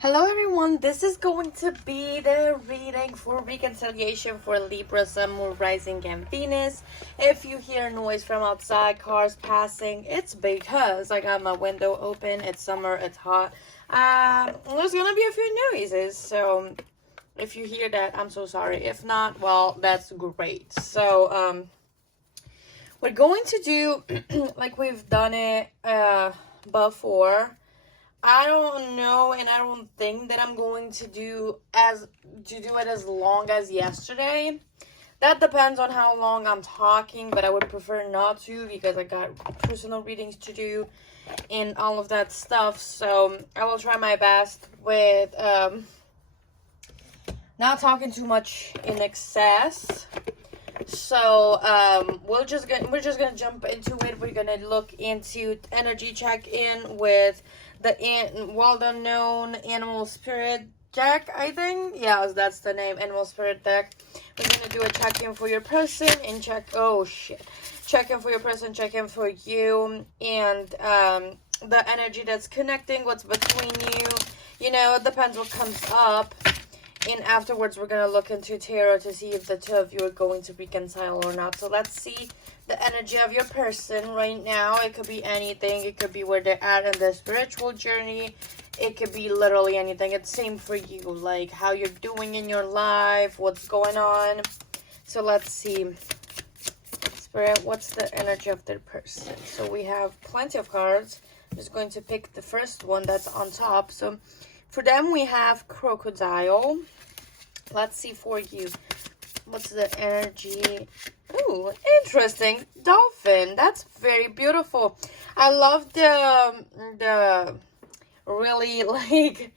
Hello everyone, this is going to be the reading for reconciliation for Libra, Sun, Moon, Rising, and Venus. If you hear noise from outside, cars passing, it's because I got my window open. It's summer, it's hot. There's gonna be a few noises, so if you hear that, I'm so sorry. If not, well, that's great. So, we're going to do like we've done it before. I don't know, and I don't think that I'm going to do it as long as yesterday. That depends on how long I'm talking, but I would prefer not to because I got personal readings to do and all of that stuff. So I will try my best with not talking too much in excess. So we're just gonna jump into it. We're gonna look into energy check-in with the well-known animal spirit deck, I think. Yeah, that's the name, animal spirit deck. We're gonna do a check-in for your person and check-in for your person, check-in for you, and the energy that's connecting, what's between you. You know, it depends what comes up. And afterwards, we're going to look into tarot to see if the two of you are going to reconcile or not. So let's see the energy of your person right now. It could be anything. It could be where they're at in their spiritual journey. It could be literally anything. It's same for you. Like how you're doing in your life. What's going on. So let's see. Spirit, what's the energy of their person? So we have plenty of cards. I'm just going to pick the first one that's on top. So for them, we have crocodile. Let's see for you. What's the energy? Ooh, interesting. Dolphin. That's very beautiful. I love the really like,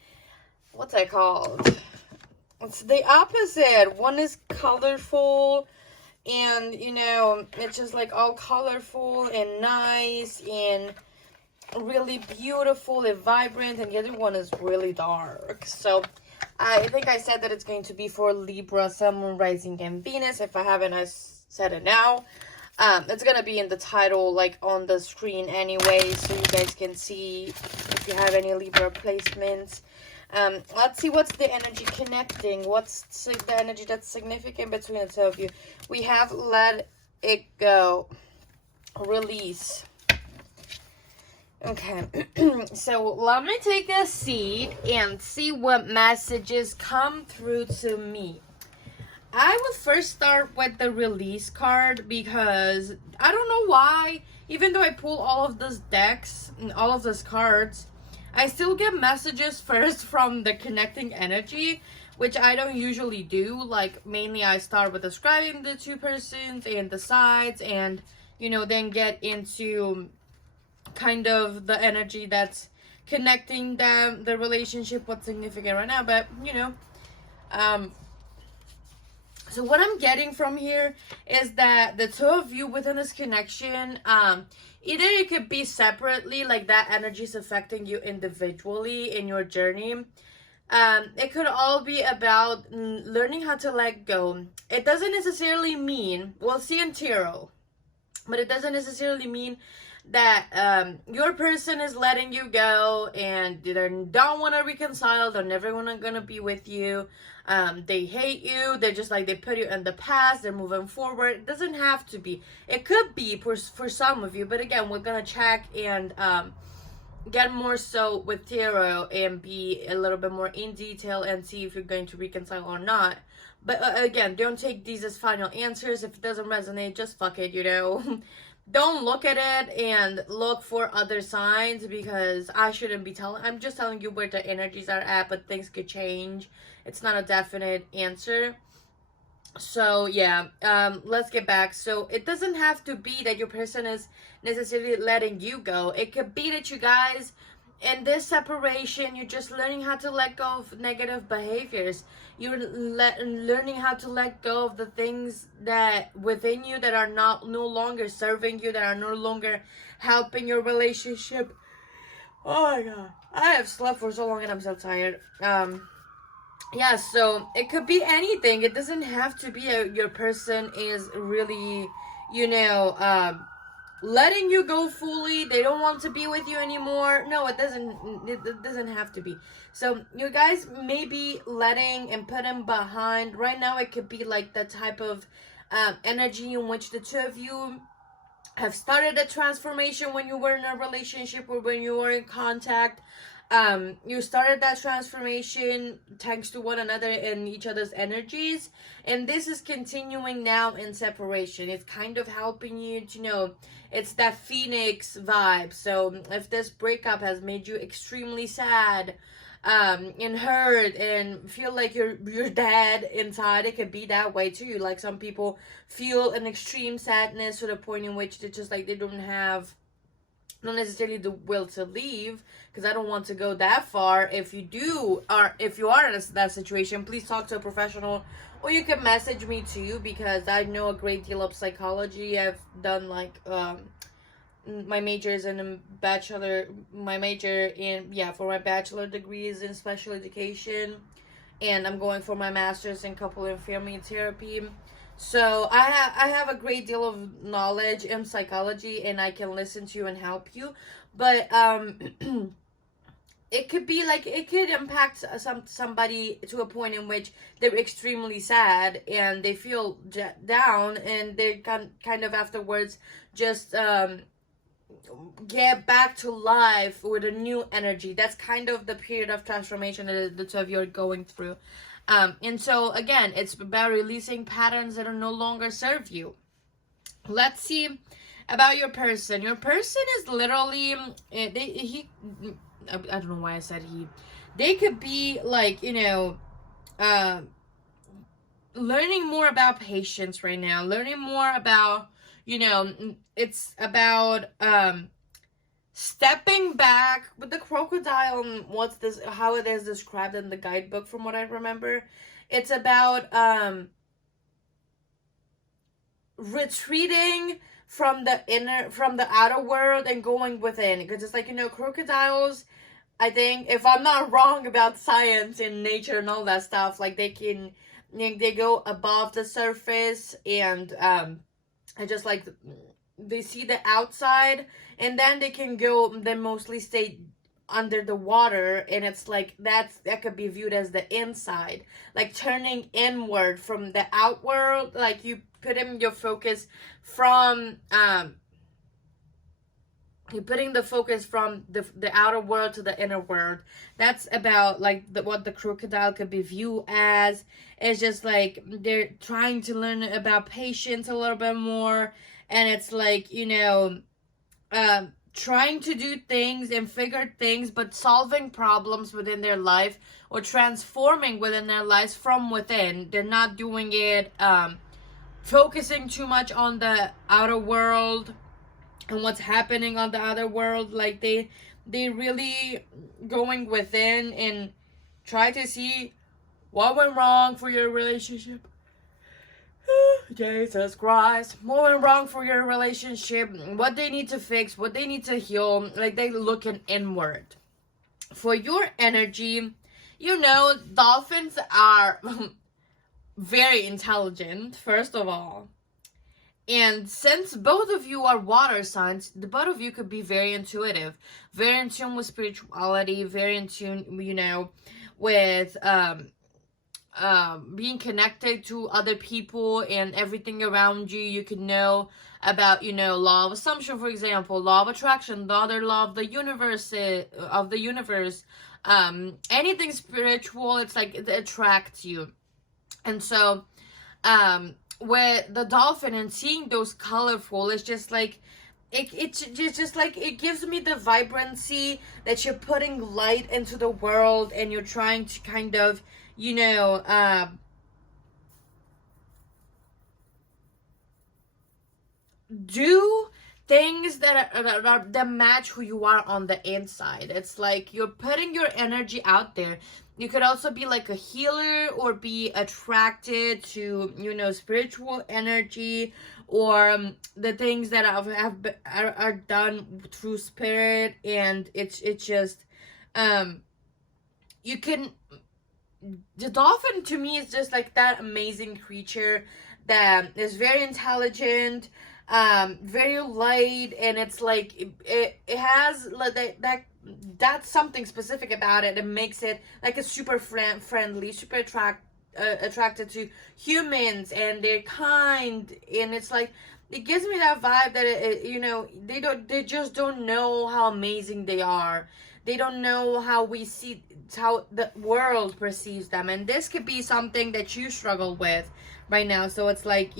what's that called? It's the opposite. One is colorful and, you know, it's just like all colorful and nice and really beautiful and vibrant, and the other one is really dark. So I think I said that it's going to be for Libra, Sun, Moon, Rising, and Venus. If I haven't, I said it now. It's gonna be in the title, like on the screen anyway, so you guys can see if you have any Libra placements. Let's see what's the energy connecting. What's the energy that's significant between the two of you. We have let it go, release. Okay, so let me take a seat and see what messages come through to me. I will first start with the release card because I don't know why, even though I pull all of these decks and all of these cards, I still get messages first from the connecting energy, which I don't usually do. Like, mainly I start with describing the two persons and the sides and, you know, then get into kind of the energy that's connecting them, the relationship, what's significant right now. But you know, so what I'm getting from here is that the two of you within this connection, either it could be separately, like that energy is affecting you individually in your journey. It could all be about learning how to let go. It doesn't necessarily mean, we'll see in tarot, but it doesn't necessarily mean that your person is letting you go and they don't want to reconcile. They're never gonna be with you. They hate you. They're just like, they put you in the past. They're moving forward. It doesn't have to be. It could be for some of you, but again, we're gonna check and get more so with tarot and be a little bit more in detail and see if you're going to reconcile or not. But again, don't take these as final answers. If it doesn't resonate, just fuck it, you know. Don't look at it and look for other signs, because I shouldn't be telling. I'm just telling you where the energies are at, but things could change. It's not a definite answer. So yeah, let's get back. So it doesn't have to be that your person is necessarily letting you go. It could be that you guys, in this separation, you're just learning how to let go of negative behaviors. You're learning how to let go of the things that within you that are no longer serving you, that are no longer helping your relationship. Oh my god, I have slept for so long and I'm so tired. Yeah, so it could be anything. It doesn't have to be your person is really, you know, letting you go fully. They don't want to be with you anymore. No, it doesn't have to be. So you guys may be letting and putting behind. Right now it could be like the type of energy in which the two of you have started a transformation when you were in a relationship or when you were in contact. You started that transformation thanks to one another and each other's energies, and this is continuing now in separation. It's kind of helping you to know, it's that phoenix vibe. So if this breakup has made you extremely sad, and hurt and feel like you're dead inside, it could be that way too. Like some people feel an extreme sadness to the point in which they just like they don't have, not necessarily the will to leave, because I don't want to go that far. If you are in that situation, please talk to a professional, or you can message me too, because I know a great deal of psychology. I've done like my major is in my major in, for my bachelor degree is in special education, and I'm going for my master's in couple and family therapy. So I have a great deal of knowledge in psychology, and I can listen to you and help you. But it could be like, it could impact somebody to a point in which they're extremely sad and they feel down, and they kind of afterwards just get back to life with a new energy. That's kind of the period of transformation that the two of you are going through. And so again, it's about releasing patterns that are no longer serve you. Let's see about your person. Your person is literally, I don't know why I said he. They could be like, learning more about patience right now, learning more about, it's about stepping back with the crocodile. How it is described in the guidebook, from what I remember. It's about retreating from the outer world and going within, because it's like, crocodiles, I think, if I'm not wrong about science and nature and all that stuff, like they go above the surface, and I just like, they see the outside, and then they mostly stay under the water, and it's like that could be viewed as the inside, like turning inward from the outworld. Like you put in your focus from you're putting the focus from the outer world to the inner world. That's about like what the crocodile could be viewed as. It's just like they're trying to learn about patience a little bit more, and it's like, trying to do things and figure things, but solving problems within their life or transforming within their lives from within. They're not doing it focusing too much on the outer world and what's happening on the outer world. Like they really going within and try to see what went wrong for your relationship. Jesus Christ. What went wrong for your relationship, what they need to fix, what they need to heal. Like they looking inward. For your energy, dolphins are very intelligent, first of all. And since both of you are water signs, the both of you could be very intuitive, very in tune with spirituality, very in tune, with being connected to other people and everything around you. You could know about, law of assumption, for example, law of attraction, the other law of the universe, anything spiritual. It's like it attracts you. And so, with the dolphin and seeing those colorful, it's just like, it's just like, it gives me the vibrancy that you're putting light into the world, and you're trying to kind of, do things that match who you are on the inside. It's like you're putting your energy out there. You could also be like a healer, or be attracted to, spiritual energy, or the things that are done through spirit. And it's just, you can, the dolphin to me is just like that amazing creature that is very intelligent, very light, and it's like it has like that's something specific about it that makes it like a super friendly, super attracted to humans, and they're kind, and it's like it gives me that vibe that they just don't know how amazing they are. They don't know how we see, how the world perceives them, and this could be something that you struggle with right now. So it's like,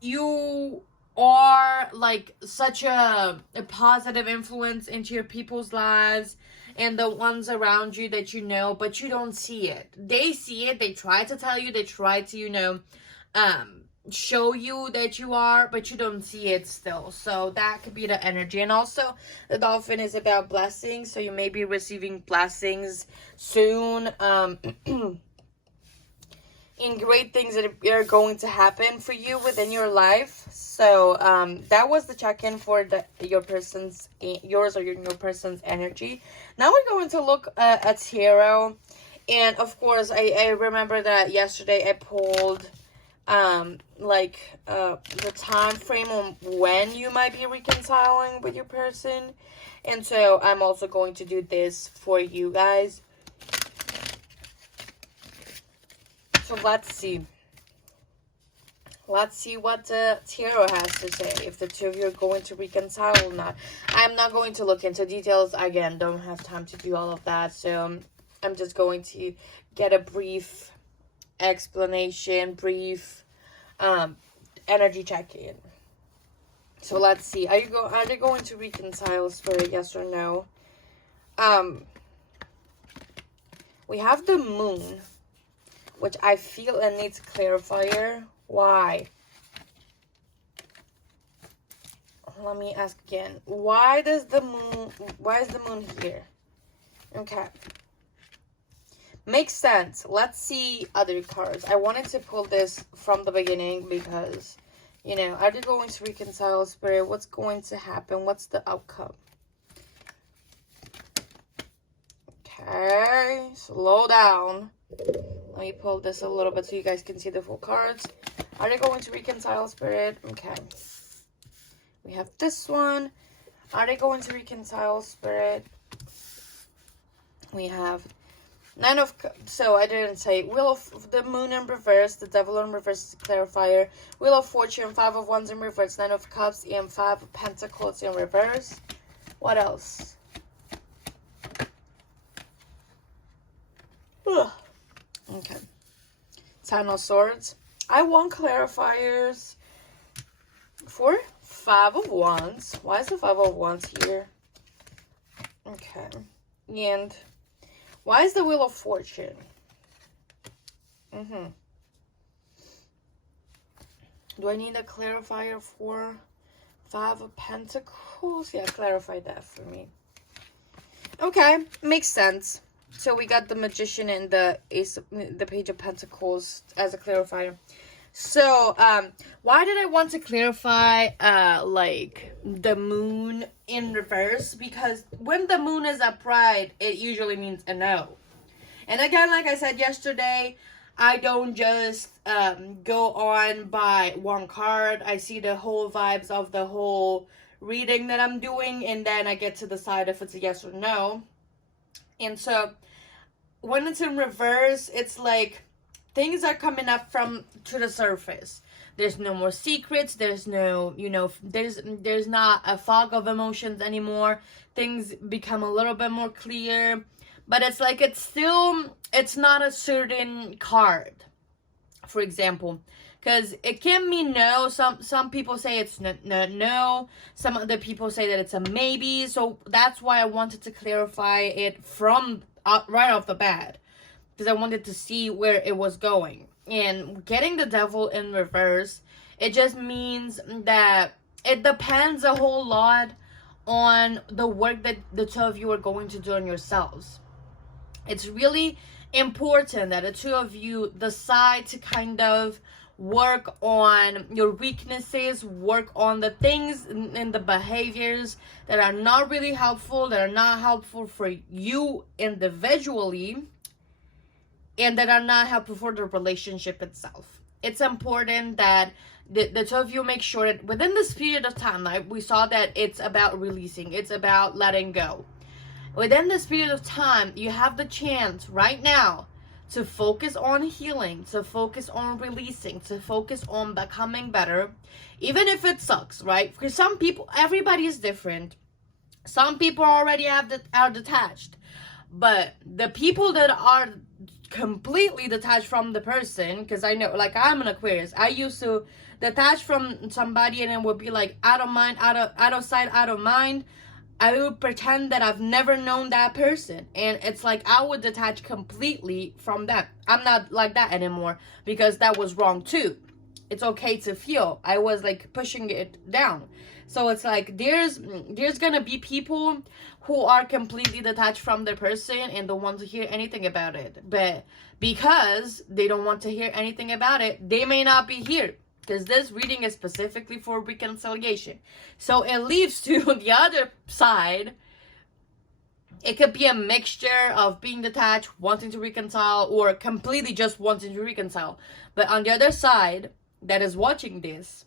you are like such a positive influence into your people's lives and the ones around you that but you don't see it. They see it, they try to tell you, they try to show you that you are, but you don't see it still. So that could be the energy. And also the dolphin is about blessings, so you may be receiving blessings soon, in great things that are going to happen for you within your life. So that was the check-in for your person's energy. Now we're going to look at tarot. And of course, I remember that yesterday I pulled the time frame on when you might be reconciling with your person, and so I'm also going to do this for you guys. So let's see what the tarot has to say, if the two of you are going to reconcile or not. I'm not going to look into details, again, don't have time to do all of that, so I'm just going to get a brief explanation, brief energy check-in. So let's see. Are they going to reconcile, Spirit? Yes or no? We have the moon, which I feel it needs clarifier. Why? Let me ask again. Why is the moon here? Okay. Makes sense. Let's see other cards. I wanted to pull this from the beginning because, are they going to reconcile, Spirit? What's going to happen? What's the outcome? Okay, slow down. Let me pull this a little bit so you guys can see the full cards. Are they going to reconcile, Spirit? Okay. We have this one. Are they going to reconcile, Spirit? We have Nine of, so I didn't say, Wheel of the Moon in reverse, the Devil in reverse is a clarifier, Wheel of Fortune, Five of Wands in reverse, Nine of Cups, and Five of Pentacles in reverse. What else? Ugh. Okay. Ten of Swords. I want clarifiers for Five of Wands. Why is the Five of Wands here? Okay. And why is the Wheel of Fortune? Do I need a clarifier for Five of Pentacles? Yeah, clarify that for me. Okay, makes sense. So we got the Magician and the Page of Pentacles as a clarifier. So, why did I want to clarify, like, the moon in reverse? Because when the moon is upright, it usually means a no. And again, like I said yesterday, I don't just, go on by one card. I see the whole vibes of the whole reading that I'm doing, and then I get to decide if it's a yes or no. And so, when it's in reverse, it's like things are coming up to the surface. There's no more secrets. There's no, there's not a fog of emotions anymore. Things become a little bit more clear. But it's like it's not a certain card, for example. Because it can mean no. Some people say it's no. Some other people say that it's a maybe. So that's why I wanted to clarify it from right off the bat. Because I wanted to see where it was going. And getting the Devil in reverse, it just means that it depends a whole lot on the work that the two of you are going to do on yourselves. It's really important that the two of you decide to kind of work on your weaknesses, work on the things and the behaviors that are not really helpful, that are not helpful for you individually, and that are not helpful for the relationship itself. It's important that the two of you make sure that within this period of time, like we saw that it's about releasing, it's about letting go. Within this period of time, you have the chance right now to focus on healing, to focus on releasing, to focus on becoming better, even if it sucks, right? Because some people, everybody is different. Some people already are detached, but the people that are completely detached from the person, because I know, like, I'm an Aquarius. I used to detach from somebody and it would be like out of mind, out of sight, out of mind. I would pretend that I've never known that person, and it's like I would detach completely from them. I'm not like that anymore, because that was wrong too. It's okay to feel. I was like pushing it down. So it's like there's gonna be people who are completely detached from their person and don't want to hear anything about it. But because they don't want to hear anything about it, they may not be here. Because this reading is specifically for reconciliation. So it leaves to the other side. It could be a mixture of being detached, wanting to reconcile, or completely just wanting to reconcile. But on the other side that is watching this,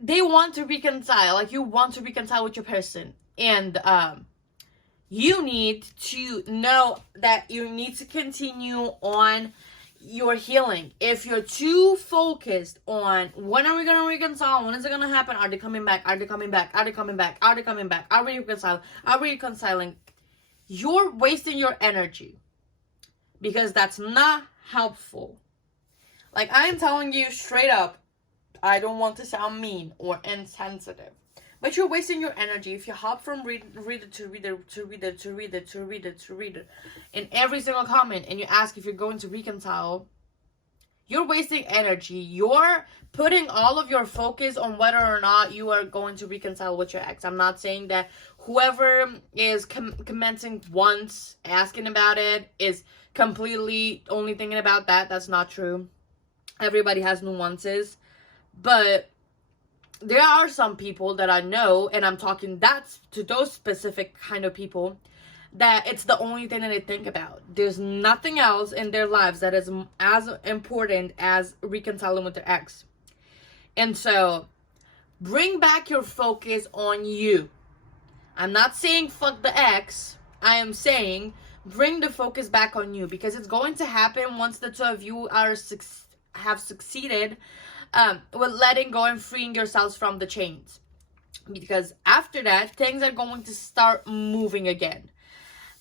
they want to reconcile. Like, you want to reconcile with your person. And you need to know that you need to continue on your healing. If you're too focused on when are we gonna reconcile, when is it gonna happen, are they coming back, are they coming back, are they coming back, are they coming back, are we reconciling, are we reconciling, you're wasting your energy, because that's not helpful. Like, I am telling you straight up, I don't want to sound mean or insensitive, but you're wasting your energy if you hop from reader to reader to reader to reader to reader to reader in every single comment, and you ask if you're going to reconcile. You're wasting energy. You're putting all of your focus on whether or not you are going to reconcile with your ex. I'm not saying that whoever is commenting once, asking about it, is completely only thinking about that. That's not true. Everybody has nuances. But there are some people that I know, and I'm talking that's to those specific kind of people, that it's the only thing that they think about. There's nothing else in their lives that is as important as reconciling with their ex. And so, bring back your focus on you. I'm not saying fuck the ex. I am saying bring the focus back on you, because it's going to happen once the two of you have succeeded with letting go and freeing yourselves from the chains. Because after that, things are going to start moving again.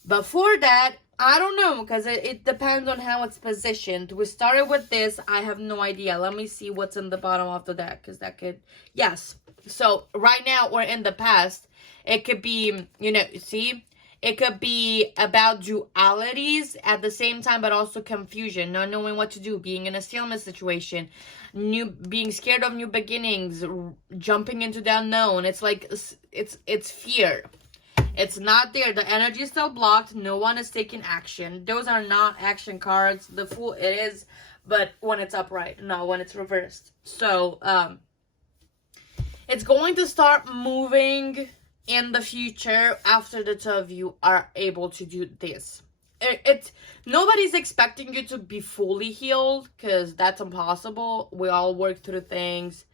Before that, I don't know, because it depends on how it's positioned. We started with this. I have no idea. Let me see what's in the bottom of the deck, because that could... Yes. So, right now or in the past, it could be, you know, see... It could be about dualities at the same time, but also confusion, not knowing what to do, being in a stalemate situation, being scared of new beginnings, jumping into the unknown. It's like, it's fear. It's not there. The energy is still blocked. No one is taking action. Those are not action cards. The Fool, it is, but when it's upright, not when it's reversed. So, it's going to start moving in the future after the two of you are able to do this. Nobody's expecting you to be fully healed, because that's impossible. We all work through things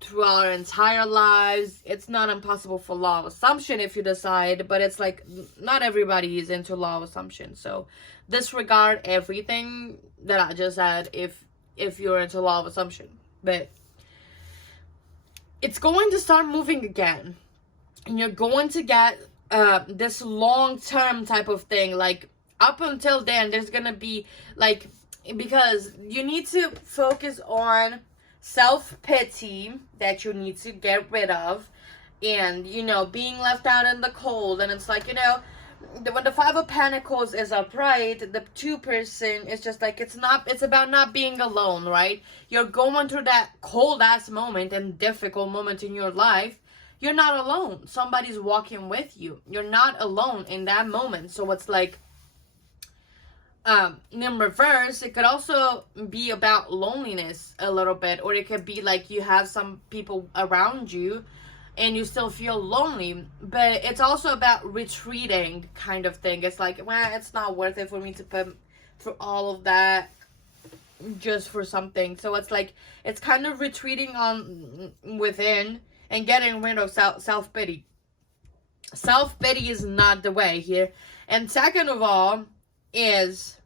through our entire lives. It's not impossible for law of assumption if you decide, but it's like not everybody is into law of assumption. So disregard everything that I just said if you're into law of assumption. But it's going to start moving again, and you're going to get this long-term type of thing. Like, up until then, there's gonna be, like, because you need to focus on self-pity that you need to get rid of, and, you know, being left out in the cold. And it's like, you know, when the Five of Pentacles is upright, the two-person is just like, it's about not being alone, right? You're going through that cold-ass moment and difficult moment in your life. You're not alone. Somebody's walking with you. You're not alone in that moment. So it's like, in reverse, it could also be about loneliness a little bit, or it could be like you have some people around you and you still feel lonely, but it's also about retreating kind of thing. It's like, well, it's not worth it for me to put through all of that just for something. So it's like, it's kind of retreating on within and getting rid of self-pity. Self-pity is not the way here. And second of all is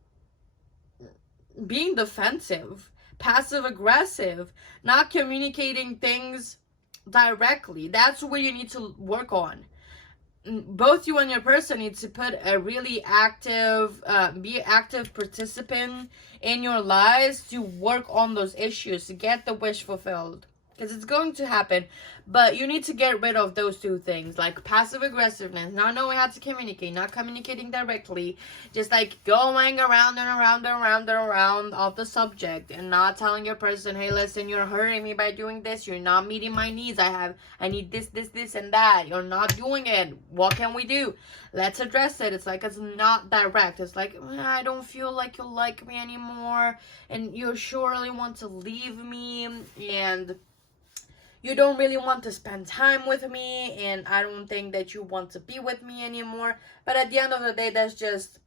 being defensive, passive aggressive, not communicating things directly. That's where you need to work on. Both you and your person need to put a really active, be active participant in your lives to work on those issues, to get the wish fulfilled. Because it's going to happen. But you need to get rid of those two things. Like passive aggressiveness, not knowing how to communicate, not communicating directly. Just like going around and around and around and around of the subject. And not telling your person, hey, listen, you're hurting me by doing this. You're not meeting my needs. I need this, and that. You're not doing it. What can we do? Let's address it. It's like, it's not direct. It's like, I don't feel like you like me anymore. And you surely want to leave me. And you don't really want to spend time with me, and I don't think that you want to be with me anymore. But at the end of the day, that's just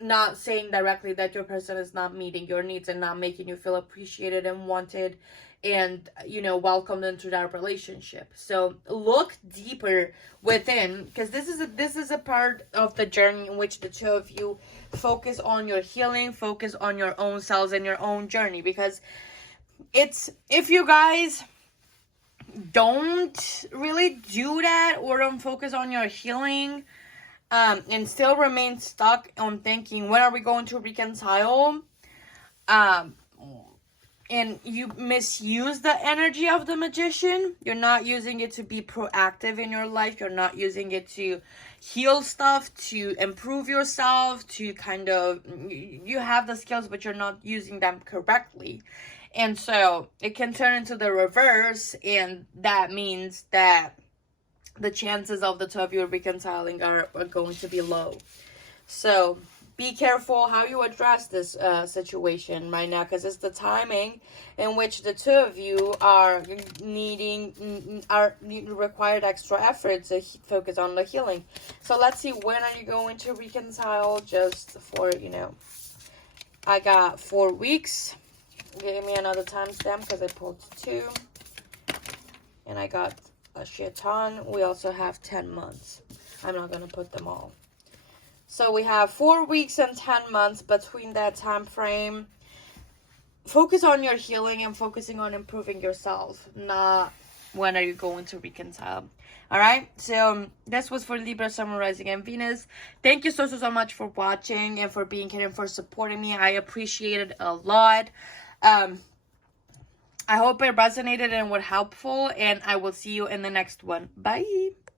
not saying directly that your person is not meeting your needs and not making you feel appreciated and wanted and, you know, welcomed into that relationship. So look deeper within, because this is a part of the journey in which the two of you focus on your healing, focus on your own selves and your own journey. Because it's, if you guys don't really do that or don't focus on your healing, and still remain stuck on thinking, when are we going to reconcile, and you misuse the energy of the magician, you're not using it to be proactive in your life, you're not using it to heal stuff, to improve yourself, to kind of, you have the skills but you're not using them correctly. And so it can turn into the reverse, and that means that the chances of the two of you reconciling are going to be low. So be careful how you address this situation right now, because it's the timing in which the two of you are required extra effort to focus on the healing. So let's see, when are you going to reconcile? Just for, you know, I got 4 weeks. Gave me another timestamp because I pulled 2. And I got a shit ton. We also have 10 months. I'm not going to put them all. So we have 4 weeks and 10 months between that time frame. Focus on your healing and focusing on improving yourself. Not when are you going to reconcile. Alright, so this was for Libra, Sun, Rising, and Venus. Thank you so much for watching and for being here and for supporting me. I appreciate it a lot. I hope it resonated and was helpful, and I will see you in the next one. Bye.